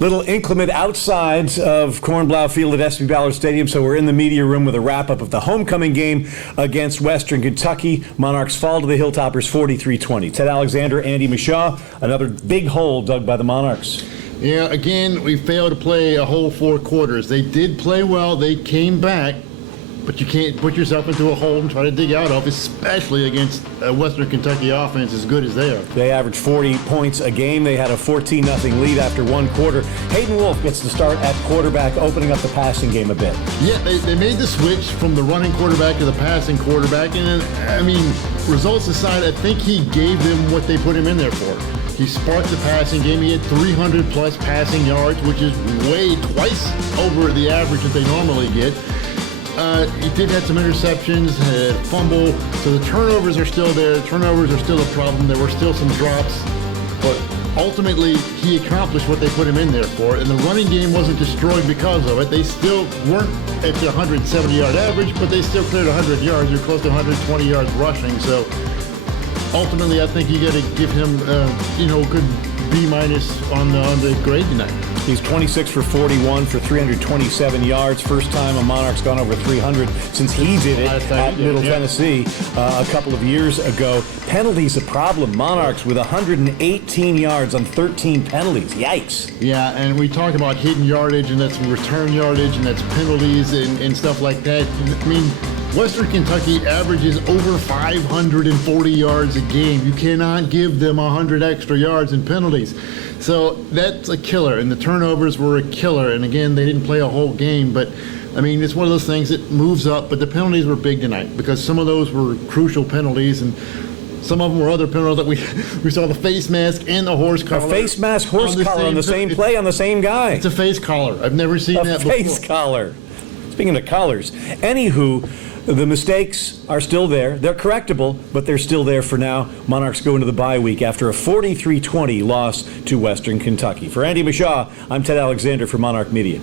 Little inclement outsides of Kornblau Field at SB Ballard Stadium, so we're in the media room with a wrap-up of the homecoming game against Western Kentucky. Monarchs fall to the Hilltoppers 43-20. Ted Alexander, Andy Mishaw, another big hole dug by the Monarchs. Yeah, again, we failed to play a whole 4 quarters. They did play well. They came back. But you can't put yourself into a hole and try to dig out of, especially against a Western Kentucky offense as good as they are. They averaged 40 points a game. They had a 14-0 lead after 1 quarter. Hayden Wolf gets to start at quarterback, opening up the passing game a bit. Yeah, they made the switch from the running quarterback to the passing quarterback. And, I mean, results aside, I think he gave them what they put him in there for. He sparked the passing game. He had 300-plus passing yards, which is twice over the average that they normally get. He did have some interceptions, had a fumble, so the turnovers are still there. The turnovers are still a problem. There were still some drops, but ultimately he accomplished what they put him in there for, and the running game wasn't destroyed because of it. They still weren't at the 170-yard average, but they still cleared 100 yards. They're close to 120 yards rushing, so ultimately I think you got to give him, a good B- on the grade tonight. He's 26 for 41 for 327 yards. First time a Monarch's gone over 300 since he did it at Middle Tennessee a couple of years ago. Penalties a problem. Monarchs with 118 yards on 13 penalties. Yikes. Yeah, and we talk about hidden yardage, and that's return yardage, and that's penalties and stuff like that. I mean, Western Kentucky averages over 540 yards a game. You cannot give them 100 extra yards in penalties. So that's a killer, and the turnovers were a killer. And again, they didn't play a whole game, but I mean, it's one of those things that moves up. But the penalties were big tonight because some of those were crucial penalties, and some of them were other penalties that we saw the face mask and the horse collar. A face mask, horse collar on the same play on the same guy. It's a face collar. I've never seen that before. A face collar. Speaking of collars, anywho, the mistakes are still there. They're correctable, but they're still there for now. Monarchs go into the bye week after a 43-20 loss to Western Kentucky. For Andy Mishaw, I'm Ted Alexander for Monarch Media.